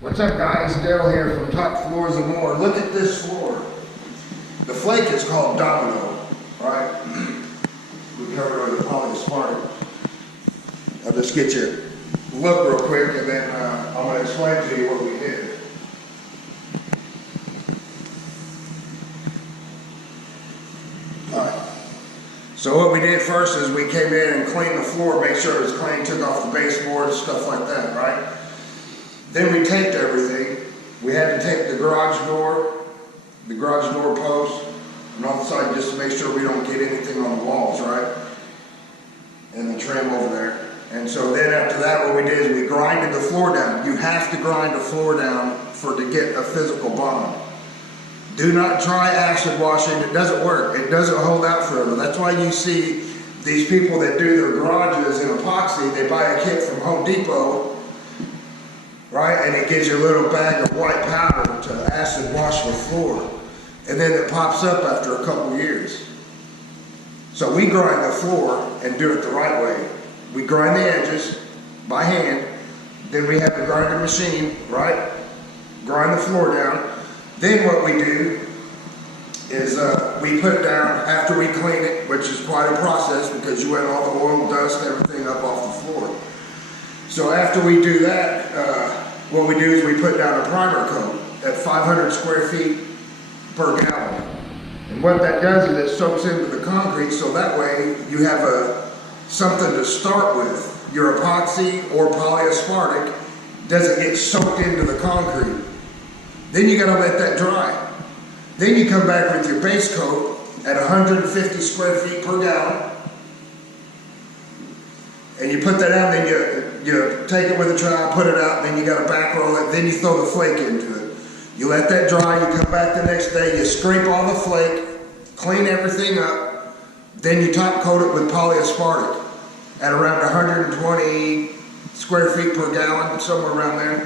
What's up guys, Dale here from Top Floors and More. Look at this floor. The flake is called domino, right? We covered it with polyaspartic. I'll just get you a look real quick and then I'm going to explain to you what we did. Alright, so what we did first is we came in and cleaned the floor, made sure it was clean, took off the baseboard, stuff like that, right? Then we taped everything. We had to tape the garage door post, and on the side just to make sure we don't get anything on the walls, right? And the trim over there. And so then after that, what we did is we grinded the floor down. You have to grind the floor down to get a physical bond. Do not try acid washing. It doesn't work. It doesn't hold out forever. That's why you see these people that do their garages in epoxy, they buy a kit from Home Depot, right, and it gives you a little bag of white powder to acid wash the floor, and then it pops up after a couple years. So we grind the floor and do it the right way. We grind the edges by hand, then we have the grinder machine, right, grind the floor down. Then what we do is we put down, after we clean it, which is quite a process because you let all the oil, dust, everything up off the floor. So after we do that, what we do is we put down a primer coat at 500 square feet per gallon. And what that does is it soaks into the concrete, so that way you have something to start with. Your epoxy or polyaspartic doesn't get soaked into the concrete. Then you gotta let that dry. Then you come back with your base coat at 150 square feet per gallon. And you put that out, then you take it with a trowel, put it out, then you got to back roll it, then you throw the flake into it. You let that dry, you come back the next day, you scrape all the flake, clean everything up, then you top coat it with polyaspartic at around 120 square feet per gallon, somewhere around there.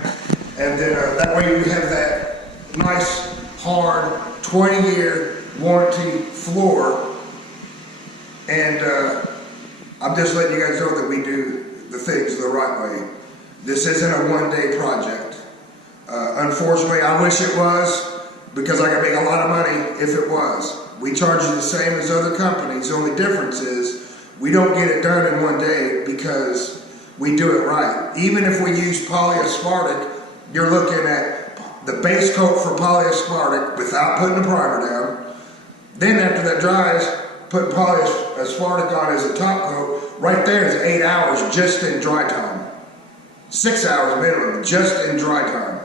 And then that way you have that nice, hard, 20-year warranty floor. And I'm just letting you guys know that we do the things the right way. This isn't a one-day project. Unfortunately, I wish it was, because I could make a lot of money if it was. We charge you the same as other companies. The only difference is we don't get it done in one day because we do it right. Even if we use polyaspartic, you're looking at the base coat for polyaspartic without putting the primer down. Then after that dries, put polyaspartic on as a top coat. Right there is 8 hours just in dry time. 6 hours minimum just in dry time.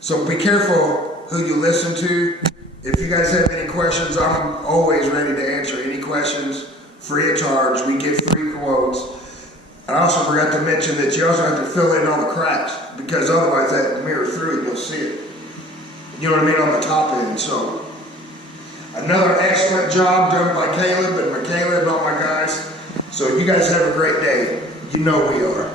So be careful who you listen to. If you guys have any questions, I'm always ready to answer any questions, free of charge. We give free quotes. I also forgot to mention that you also have to fill in all the cracks, because otherwise that mirror through it, you'll see it. You know what I mean, on the top end. So another excellent job done by Caleb and Michaela and all my guys. So you guys have a great day. You know we are.